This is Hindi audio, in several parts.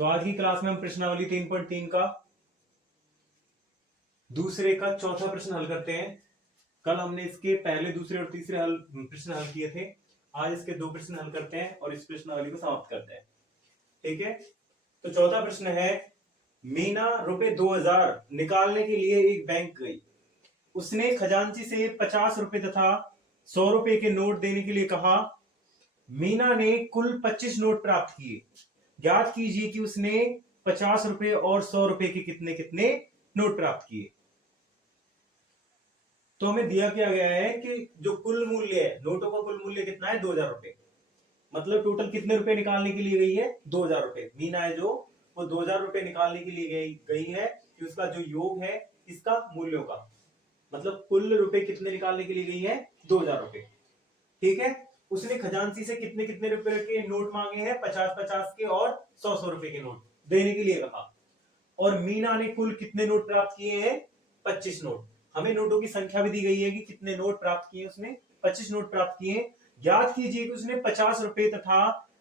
तो आज की क्लास में हम प्रश्नावली 3.3 का दूसरे का चौथा प्रश्न हल करते हैं। कल हमने इसके पहले, दूसरे और तीसरे प्रश्न हल किए थे। आज इसके दो प्रश्न हल करते हैं और इस प्रश्नावली को समाप्त करते हैं। ठीक है, तो चौथा प्रश्न है, मीना रुपए 2000 निकालने के लिए एक बैंक गई। उसने खजांची से 50 रुपए तथा 100 रुपए के नोट देने के लिए कहा। मीना ने कुल 25 नोट प्राप्त किए। ज्ञात कीजिए कि उसने 50 रुपए और 100 रुपए के कितने कितने नोट प्राप्त किए। तो हमें दिया क्या गया है कि जो कुल मूल्य है, नोटों का कुल मूल्य कितना है, 2000 रुपए। मतलब टोटल कितने रुपए निकालने के लिए गई है, 2000 रुपए। मीना है जो वो 2000 रुपए निकालने के लिए गई है कि उसका जो योग है इसका मूल्यों का, मतलब कुल रुपए कितने निकालने के लिए गई है, 2000 रुपए। ठीक है, उसने खजांची से कितने कितने रुपए के नोट मांगे हैं, 50-50 के और 100-100 रुपए के नोट देने के लिए कहा। और मीना ने कुल कितने नोट प्राप्त किए हैं, 25 नोट। हमें नोटों की संख्या भी दी गई है कि कितने नोट प्राप्त किए, उसने 25 नोट प्राप्त किए। ज्ञात कीजिए कि उसने 50 रुपए तथा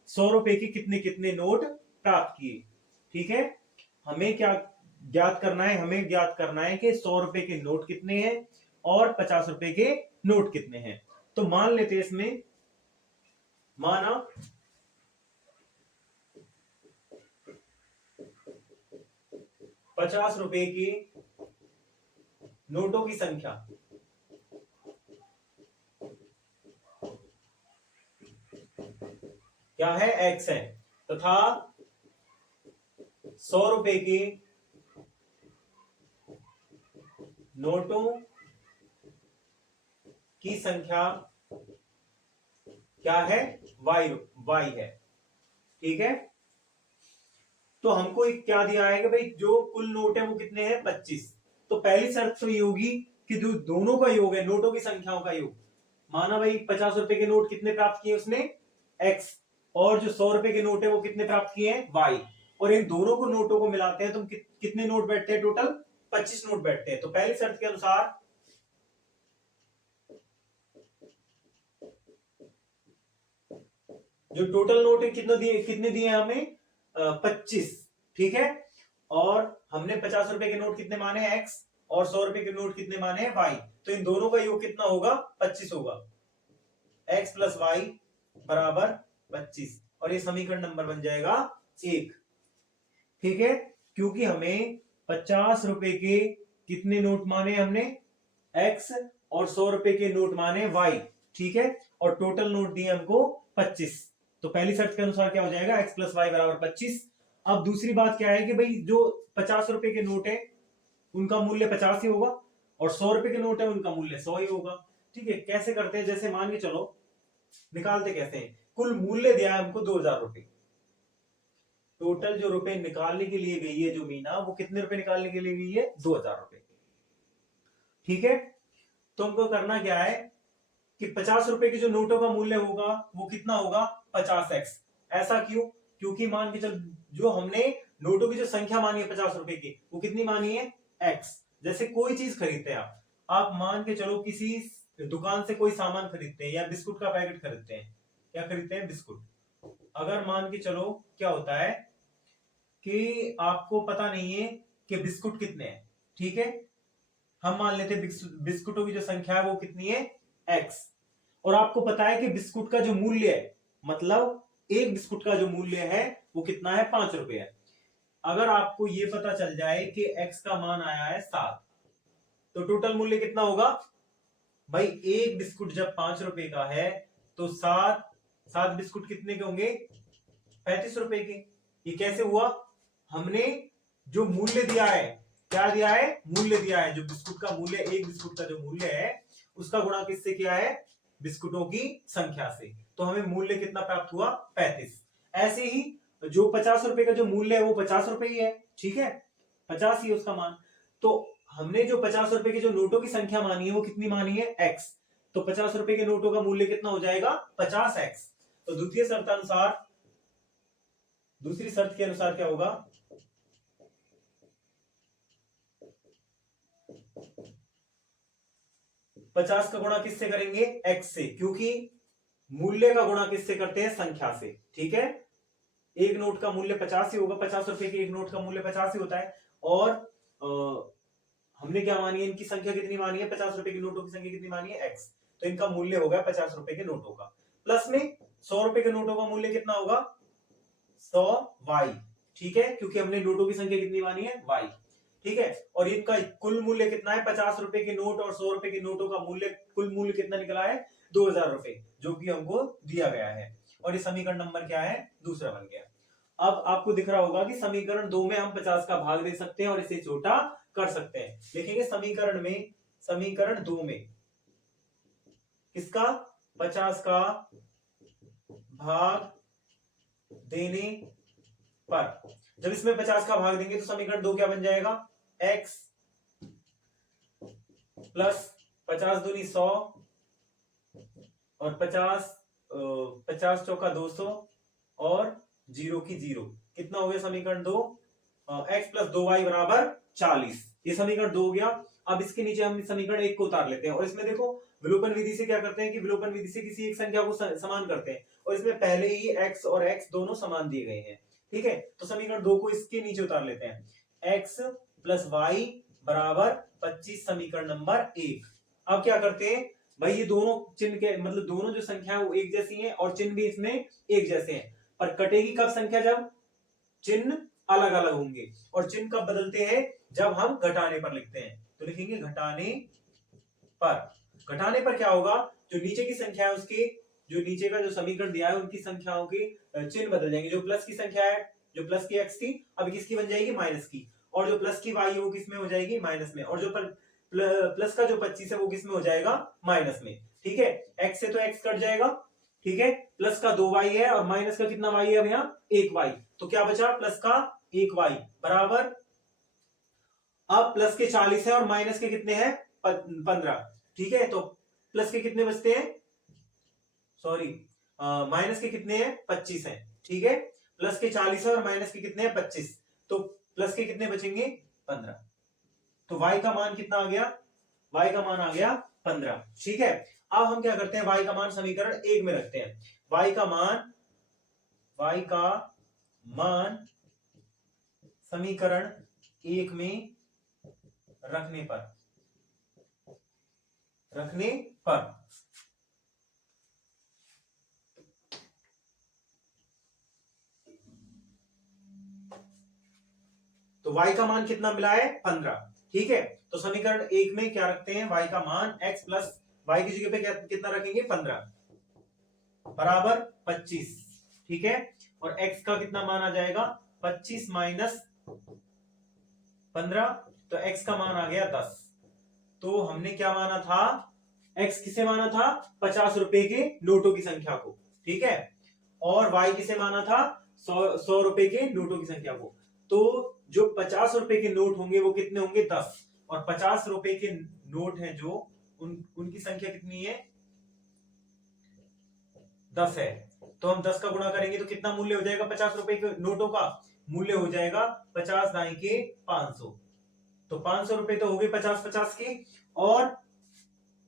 100 रुपए के कितने कितने नोट प्राप्त किए। ठीक है, हमें क्या ज्ञात करना है, हमें ज्ञात करना है कि 100 रुपए के नोट कितने हैं और 50 रुपए के नोट कितने हैं। तो मान लेते हैं इसमें, माना 50 रुपए की नोटों की संख्या क्या है, x है, तथा 100 रुपए की नोटों की संख्या क्या है, y है। ठीक है, तो हमको एक क्या दिया है कि भाई जो कुल नोट है वो कितने हैं, 25। तो पहली शर्त तो ये होगी कि जो दोनों का योग है, नोटों की संख्याओं का योग। माना भाई 50 रुपए के नोट कितने प्राप्त किए उसने, x, और जो 100 रुपए के नोट है वो कितने प्राप्त किए हैं, y। और इन दोनों को नोटों को मिलाते हैं तो कितने नोट बैठते हैं, टोटल 25 नोट बैठते हैं। तो पहली शर्त के अनुसार जो टोटल नोट है कितने दिए हमें, 25। ठीक है, और हमने 50 रुपए के नोट कितने माने, x, और 100 रुपए के नोट कितने माने हैं, y। तो इन दोनों का योग कितना होगा, 25 होगा। x प्लस वाई बराबर 25, और ये समीकरण नंबर बन जाएगा 1। ठीक है, क्योंकि हमें 50 रुपए के कितने नोट माने हमने, x, और 100 रुपए के नोट माने y। ठीक है, और टोटल नोट दिए हमको 25। तो पहली शर्त के अनुसार क्या हो जाएगा, x प्लस वाई बराबर 25। अब दूसरी बात क्या है कि भाई जो 50 रुपए के नोट है उनका मूल्य 50 ही होगा, और 100 रुपए के नोट है उनका मूल्य 100 ही होगा। ठीक है, कैसे करते हैं, जैसे मान के चलो, निकालते कैसे हैं, कुल मूल्य दिया है हमको 2000 रुपए। टोटल जो रुपए निकालने के लिए गई है जो मीना, वो कितने रुपए निकालने के लिए गई है, 2000 रुपए। ठीक है, तो हमको करना क्या है कि 50 रुपए के जो नोटों का मूल्य होगा वो कितना होगा, 50x। ऐसा क्यों, क्योंकि मान के चल जो हमने नोटों की जो संख्या मानी है 50 रुपए की, वो कितनी मानी है, x। जैसे कोई चीज खरीदते हैं आप मान के चलो किसी दुकान से कोई सामान खरीदते हैं या बिस्कुट का पैकेट खरीदते हैं, क्या खरीदते हैं, बिस्कुट। अगर मान के चलो क्या होता है कि आपको पता नहीं है कि बिस्कुट कितने हैं। ठीक है, हम मान लेते हैं बिस्कुटों की जो संख्या है वो कितनी है, x। और आपको पता है कि बिस्कुट का जो मूल्य है, मतलब एक बिस्कुट का जो मूल्य है वो कितना है, 5 रुपए है। अगर आपको ये पता चल जाए कि x का मान आया है 7, तो टोटल मूल्य कितना होगा भाई, एक बिस्कुट जब 5 रुपए का है तो 7 बिस्कुट कितने के होंगे, 35 रुपए के। ये कैसे हुआ, हमने जो मूल्य दिया है, क्या दिया है, मूल्य दिया है, जो बिस्कुट का मूल्य, एक बिस्कुट का जो मूल्य है उसका गुणा किससे किया है, बिस्कुटों की संख्या से। तो हमें मूल्य कितना प्राप्त हुआ, 35। ऐसे ही जो 50 रुपए का जो मूल्य है वो 50 रुपए ही है। ठीक है, 50 ही उसका मान। तो हमने जो 50 रुपए के जो नोटों की संख्या मानी है वो कितनी मानी है, x। तो 50 रुपए के नोटों का मूल्य कितना हो जाएगा, 50x। तो दूसरी शर्त के अनुसार क्या होगा, 50 का गुणा किससे करेंगे, x से, क्योंकि मूल्य का गुणा किससे करते हैं, संख्या से। ठीक है, एक नोट का मूल्य 50 ही होगा, 50 रुपए के एक नोट का मूल्य 50 ही होता है। और हमने क्या मानी है, इनकी संख्या कितनी मानी है, 50 रुपए के नोटों की संख्या कितनी मानी है, x। तो इनका मूल्य होगा 50 रुपए के नोटों का। प्लस में 100 रुपए के नोटों का मूल्य कितना होगा, 100 y। ठीक है, क्योंकि हमने नोटों की संख्या कितनी मानी है, y। ठीक है, और इनका कुल मूल्य कितना है, 50 रुपए के नोट और 100 रुपए के नोटों का मूल्य, कुल मूल्य कितना निकला है, 2000 रुपए, जो कि हमको दिया गया है। और ये समीकरण नंबर क्या है, दूसरा बन गया। अब आपको दिख रहा होगा कि समीकरण 2 में हम 50 का भाग दे सकते हैं और इसे छोटा कर सकते हैं। देखेंगे समीकरण में, समीकरण 2 में किसका, 50 का भाग देने पर, जब इसमें 50 का भाग देंगे तो समीकरण 2 क्या बन जाएगा, x प्लस 50 दूनी 100 और 50 चौका 200 और 0 की 0, कितना हो गया समीकरण 2, x प्लस 2y बराबर 40। ये समीकरण 2 हो गया। अब इसके नीचे हम समीकरण 1 को उतार लेते हैं और इसमें देखो विलोपन विधि से क्या करते हैं कि विलोपन विधि से किसी एक संख्या को समान करते हैं, और इसमें पहले ही x और x दोनों समान दिए गए हैं। ठीक है, तो समीकरण 2 को इसके नीचे उतार लेते हैं, x प्लस वाई बराबर 25 समीकरण नंबर 1। अब क्या करते हैं भाई, ये दोनों चिन्ह के मतलब दोनों जो संख्या है वो एक जैसी हैं और चिन्ह भी इसमें एक जैसे हैं, पर कटेगी कब संख्या, जब चिन्ह अलग अलग होंगे। और चिन्ह कब बदलते हैं, जब हम घटाने पर लिखते हैं। तो लिखेंगे घटाने पर। घटाने पर क्या होगा, जो नीचे की संख्या है उसके, जो नीचे का जो समीकरण दिया है उनकी संख्याओं के चिन्ह बदल जाएंगे। जो प्लस की संख्या है, जो प्लस की x थी, अब किसकी बन जाएगी, माइनस की। और जो प्लस की y है वो किसमें हो जाएगी, माइनस में। और जो प्लस का जो 25 है वो किसमें हो जाएगा, माइनस में। ठीक है, x से तो x कट जाएगा। ठीक है, प्लस का 2y है और माइनस का कितना y है, अब यहाँ 1y। तो क्या बचा, प्लस का 1y बराबर, अब प्लस के 40 है और माइनस के कितने हैं, 15। ठीक है, तो प्लस के कितने बचते हैं, सॉरी माइनस के कितने हैं, 25 हैं। ठीक है, प्लस के 40 है और माइनस के कितने हैं, 25। तो प्लस के कितने बचेंगे, 15। तो y का मान कितना आ गया, y का मान आ गया 15। ठीक है, अब हम क्या करते हैं, y का मान समीकरण 1 में रखते हैं। y का मान समीकरण 1 में रखने पर तो y का मान कितना मिला है, 15। ठीक है, तो समीकरण 1 में क्या रखते हैं, y का मान x प्लस y की जगह पे कितना रखेंगे, 15 बराबर 25। ठीक है, और x का कितना मान आ जाएगा, 25 माइनस 15, तो x का मान आ गया 10। तो हमने क्या माना था, x किसे माना था, 50 रुपए के नोटों की संख्या को। ठीक है, और y किसे माना था, 100 रुपए के नोटों की संख्या को। तो जो 50 रुपए के नोट होंगे वो कितने होंगे, 10। और 50 रुपए के नोट हैं जो उनकी संख्या कितनी है, 10 है। तो हम 10 का गुणा करेंगे तो कितना मूल्य हो जाएगा, 50 रुपए के नोटों का मूल्य हो जाएगा 50 दाई के 500। तो 500 रुपए तो हो गए 50-50 के। और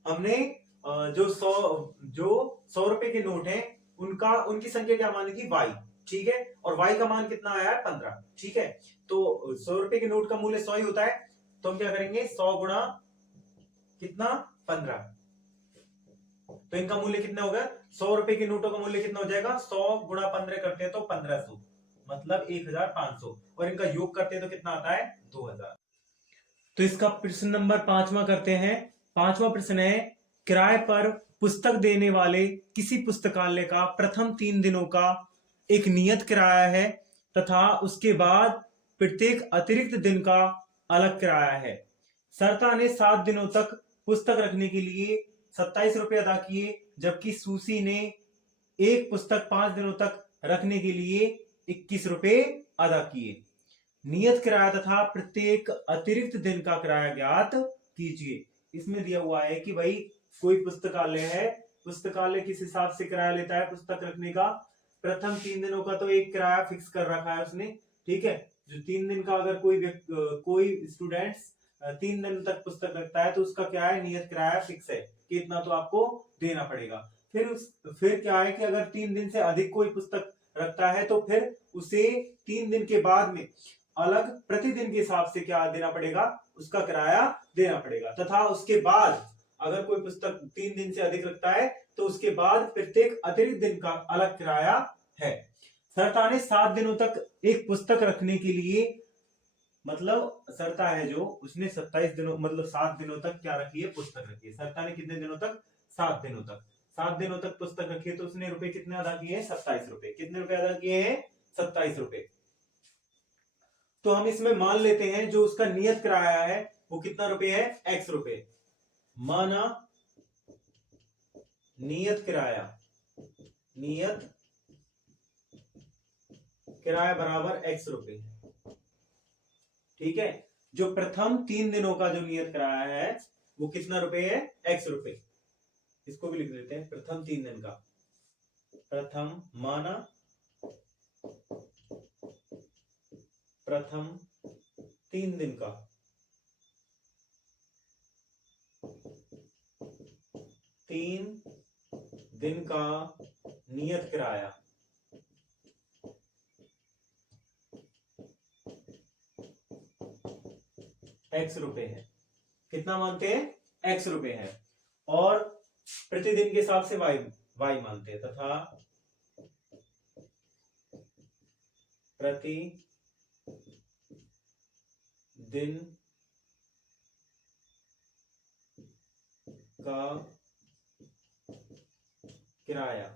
हमने जो 100 रुपए के नोट हैं उनकी संख्या क्या मानी थी, y। ठीक है, और y का मान कितना आया है, 15। ठीक है, तो 100 रुपए के नोट का मूल्य 100 ही होता है, तो हम क्या करेंगे, 100 गुणा कितना, 15। तो इनका मूल्य कितना होगा, 100 रुपए के नोटों का मूल्य कितना हो जाएगा, 100 गुणा 15 करते हैं तो 1500, मतलब 1500। और इनका योग करते हैं तो कितना आता है, 2000। तो इसका प्रश्न नंबर 5वां करते हैं। 5वां प्रश्न है, किराए पर पुस्तक देने वाले किसी पुस्तकालय का प्रथम 3 दिनों का एक नियत किराया है तथा उसके बाद प्रत्येक अतिरिक्त दिन का अलग किराया है। सरता ने 7 दिनों तक पुस्तक रखने के लिए 27 रुपए अदा किए, जबकि सूसी ने एक पुस्तक 5 दिनों तक रखने के लिए 21 रुपए अदा किए। नियत किराया तथा प्रत्येक अतिरिक्त दिन का किराया ज्ञात कीजिए। इसमें दिया हुआ है कि भाई कोई पुस्तकालय है, पुस्तकालय किस हिसाब से किराया लेता है पुस्तक रखने का, प्रथम 3 दिनों का तो एक किराया फिक्स कर रखा है उसने। ठीक है, जो 3 दिन का अगर कोई स्टूडेंट्स 3 दिन तक पुस्तक रखता है तो उसका क्या है, नियत किराया फिक्स है कि इतना तो आपको देना पड़ेगा। फिर क्या है कि अगर 3 दिन से अधिक कोई पुस्तक रखता है तो फिर उसे 3 दिन के बाद में अलग प्रतिदिन के हिसाब से क्या देना पड़ेगा, उसका किराया देना पड़ेगा। तथा उसके बाद अगर कोई पुस्तक 3 दिन से अधिक रखता है तो उसके बाद प्रत्येक अतिरिक्त दिन का अलग किराया है। सरता ने 7 दिनों तक एक पुस्तक रखने के लिए, मतलब सरता है जो, उसने 27 दिनों मतलब 7 दिनों तक क्या रखी है, पुस्तक रखी है। सरता ने कितने दिनों तक, 7 दिनों तक, 7 दिनों तक पुस्तक रखी है तो उसने रुपए कितने अदा किए हैं, 27 रुपए। कितने रुपए अदा किए हैं, 27 रुपए। तो हम इसमें मान लेते हैं जो उसका नियत किराया है वो कितना रुपए है, x रुपए। माना नियत किराया, नियत किराया बराबर x रुपए। ठीक है, जो प्रथम 3 दिनों का जो नियत किराया है वो कितना रुपए है, x रुपए। इसको भी लिख देते हैं, प्रथम 3 दिन का, प्रथम माना प्रथम 3 दिन का 3 दिन का नियत किराया x रुपए है। कितना मानते हैं, x रुपए है। और प्रतिदिन के हिसाब से y मानते हैं, तथा प्रति दिन का किराया,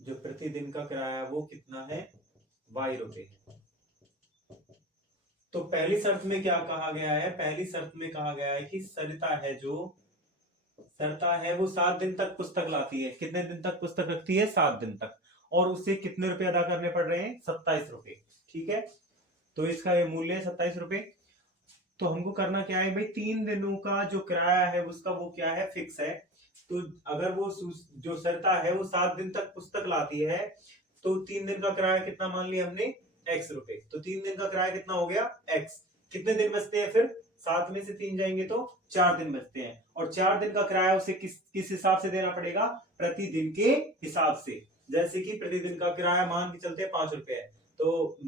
जो प्रतिदिन का किराया वो कितना है, y रुपए। तो पहली शर्त में क्या कहा गया है, पहली शर्त में कहा गया है कि सरिता है जो, सरता है वो 7 दिन तक पुस्तक लाती है। कितने दिन तक पुस्तक रखती है, 7 दिन तक। और उसे कितने रुपए अदा करने पड़ रहे हैं, 27 रुपए। ठीक है, तो इसका ये मूल्य है 27 रुपए। तो हमको करना क्या है भाई, 3 दिनों का जो किराया है उसका वो क्या है, फिक्स है। तो अगर वो जो सरता है वो 7 दिन तक पुस्तक लाती है तो 3 दिन का किराया कितना मान लिया हमने, x रुपए। तो 3 दिन का किराया कितना हो गया, x। कितने दिन बचते हैं फिर, 7 में से 3 जाएंगे तो 4 दिन बचते हैं। और 4 दिन का किराया उसे किस हिसाब से देना पड़ेगा, प्रतिदिन के हिसाब से। जैसे कि प्रतिदिन का किराया मान के चलते 5 रुपए है तो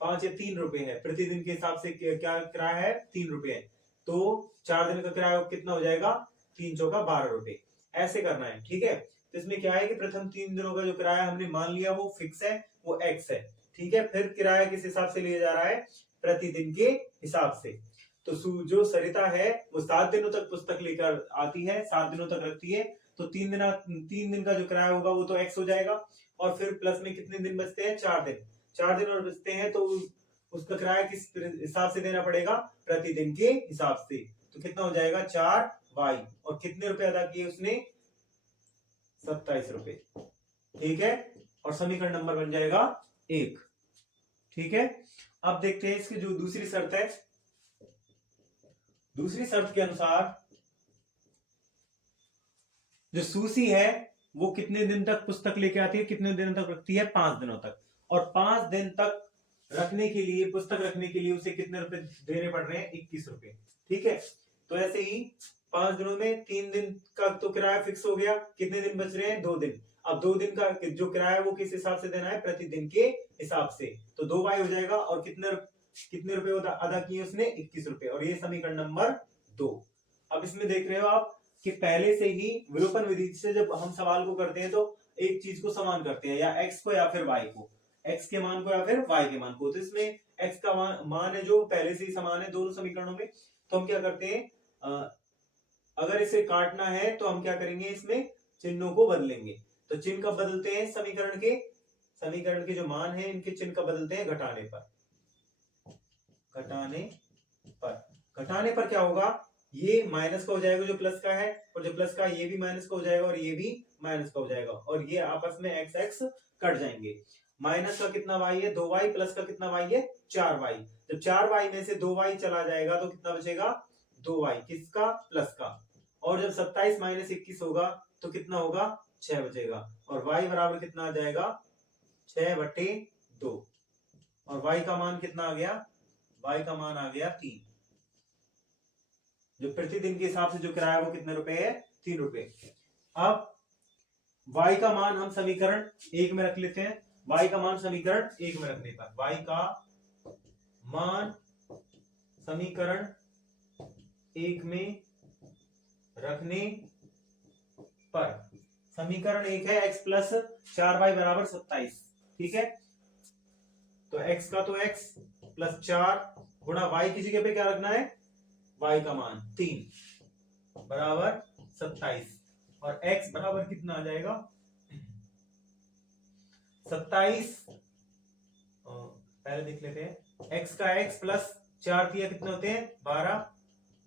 5 या 3 रुपए है, प्रतिदिन के हिसाब से क्या किराया है, 3 रुपए है। तो 4 दिन का किराया कितना हो जाएगा, 3 चौका 12 रुपए। ऐसे करना है। ठीक है, तो इसमें क्या है कि प्रथम 3 दिनों का जो किराया हमने मान लिया वो फिक्स है, वो x है। ठीक है, फिर किराया किस हिसाब से लिया जा रहा है, प्रतिदिन के हिसाब से। तो जो सरिता है वो 7 दिनों तक पुस्तक लेकर आती है, 7 दिनों तक रखती है, तो 3 दिन का जो किराया होगा वो तो x हो जाएगा। और फिर प्लस में कितने दिन बचते हैं, 4 दिन। 4 दिन और बचते हैं तो उसका किराया किस हिसाब से देना पड़ेगा, प्रतिदिन के हिसाब से। तो कितना हो जाएगा, 4y। और कितने रुपए अदा किए उसने, 27 रुपए। ठीक है, और समीकरण नंबर बन जाएगा 1। ठीक है, अब देखते हैं इसकी जो दूसरी शर्त है। दूसरी शर्त के अनुसार जो सूसी है वो कितने दिन तक पुस्तक लेके आती है, कितने दिनों तक रखती है, 5 दिनों तक। और 5 दिन तक रखने के लिए, पुस्तक रखने के लिए उसे कितने रुपए देने पड़ रहे हैं, 21 रुपए। ठीक है, तो ऐसे ही 5 दिनों में 3 दिन का तो किराया फिक्स हो गया। कितने दिन बच रहे हैं, 2 दिन। अब 2 दिन का जो किराया वो किस हिसाब से देना है, प्रतिदिन के हिसाब से। तो 2y हो जाएगा। और कितने रुपए अदा किए उसने, 21 रुपए। और ये समीकरण नंबर 2। अब इसमें देख रहे हो आप कि पहले से ही विलोपन विधि से जब हम सवाल को करते हैं तो एक चीज को समान करते हैं, या x को या फिर y को, x के मान को या फिर y के मान को। तो इसमें x का मान है जो पहले से ही समान है दोनों समीकरणों में। तो हम क्या करते हैं, अगर इसे काटना है तो हम क्या करेंगे, इसमें चिन्हों को बदलेंगे। तो चिन्ह कब बदलते हैं, समीकरण के जो मान है इनके चिन्ह कब बदलते हैं, घटाने पर। घटाने पर क्या होगा, ये माइनस का हो जाएगा जो प्लस का है, और जो प्लस का ये भी माइनस का हो जाएगा, और ये भी माइनस का हो जाएगा, और ये आपस में x x कट जाएंगे। माइनस का कितना y है, 2y। प्लस का कितना y है, 4y। जब 4y में से 2y चला जाएगा तो कितना बचेगा, 2y। किसका, प्लस का। और जब 27 माइनस 21 होगा तो कितना होगा, 6 बचेगा। और y बराबर कितना आ जाएगा, 6/2। और y का मान कितना आ गया, y का मान आ गया 3। जो प्रतिदिन के हिसाब से जो किराया वो कितने रुपए है, 3 रुपए। अब y का मान हम समीकरण 1 में रख लेते हैं। y का मान समीकरण 1 में रखने पर, y का मान समीकरण 1 में रखने पर, समीकरण 1 है x प्लस 4y बराबर 27, ठीक है। तो x का तो x प्लस 4 गुणा y की जगह पे क्या रखना है, y का मान 3 बराबर 27, और x बराबर कितना आ जाएगा 27, पहले देख लेते हैं, x का x प्लस 4 किया कितने होते हैं 12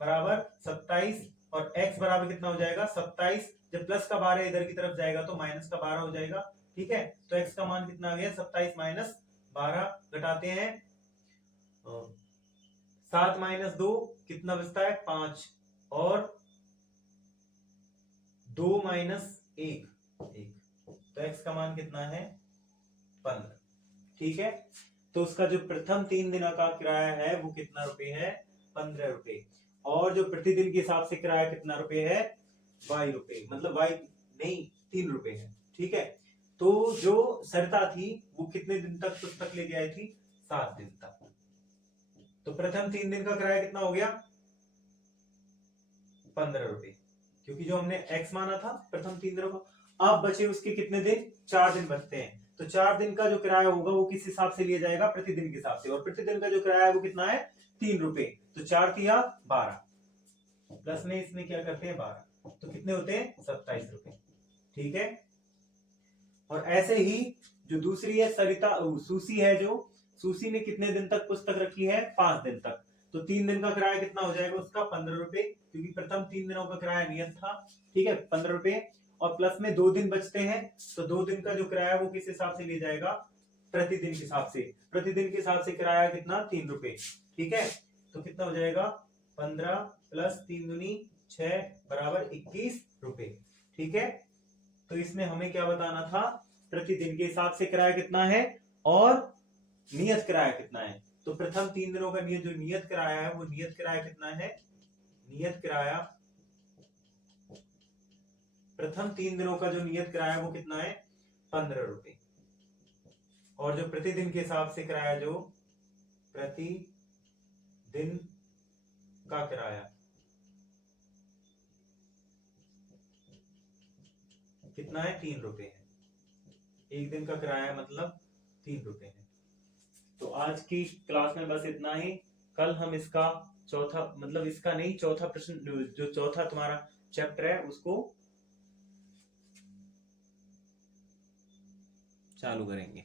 बराबर 27, और x बराबर कितना हो जाएगा 27, जब प्लस का 12 इधर की तरफ जाएगा तो माइनस का 12 हो जाएगा, ठीक है। तो x का मान कितना आ गया 27 माइनस 12, घटाते हैं 7 माइनस 2 कितना बचता है 5, और 2 माइनस 1, तो x का मान कितना है 15, ठीक है। तो उसका जो प्रथम 3 दिन का किराया है वो कितना रुपए है 15 रुपए, और जो प्रतिदिन के हिसाब से किराया कितना रुपए है 22 रुपए, मतलब y नहीं 3 रुपए है, ठीक है। तो जो सरिता थी वो कितने दिन तक पुस्तक लेके आई थी 7 दिन तक, तो प्रथम 3 दिन का किराया कितना हो गया 15 रुपए, क्योंकि जो हमने x माना था प्रथम 3 दिनों का। अब बचे उसके कितने दिन, 4 दिन बचते हैं, तो 4 दिन का जो किराया होगा वो किस हिसाब से लिया जाएगा प्रतिदिन के हिसाब से, और प्रतिदिन का जो किराया है वो कितना है 3 रुपए, तो 4 किया 12 प्लस में इसमें क्या करते हैं 12, तो कितने होते हैं 27 रुपए, ठीक है। और ऐसे ही जो दूसरी है सरिता, सूसी है, जो सूसी ने कितने दिन तक पुस्तक रखी है 5 दिन तक, तो 3 दिन का किराया कितना हो जाएगा उसका 15 रुपए, क्योंकि प्रथम 3 दिनों का किराया नियत था, ठीक है 15 रुपए, और प्लस में 2 दिन बचते हैं, तो 2 दिन का जो किराया वो किस हिसाब से लिया जाएगा प्रतिदिन के हिसाब से, प्रतिदिन के हिसाब से किराया कितना 3 रुपए, ठीक है। तो कितना हो जाएगा 15 प्लस 3 दूनी 6 बराबर 21 रुपए, ठीक है। तो इसमें हमें क्या बताना था, प्रतिदिन के हिसाब से किराया कितना है और नियत किराया कितना है। तो प्रथम 3 दिनों का जो नियत किराया है वो नियत किराया कितना है, नियत किराया प्रथम 3 दिनों का जो नियत किराया है वो कितना है 15 रुपए, और जो प्रतिदिन के हिसाब से किराया, जो प्रतिदिन का किराया कितना है 3 रुपए है, एक दिन का किराया मतलब 3 रुपए है। तो आज की क्लास में बस इतना ही, कल हम इसका चौथा, मतलब इसका नहीं, चौथा प्रश्न, जो चौथा तुम्हारा चैप्टर है उसको चालू करेंगे।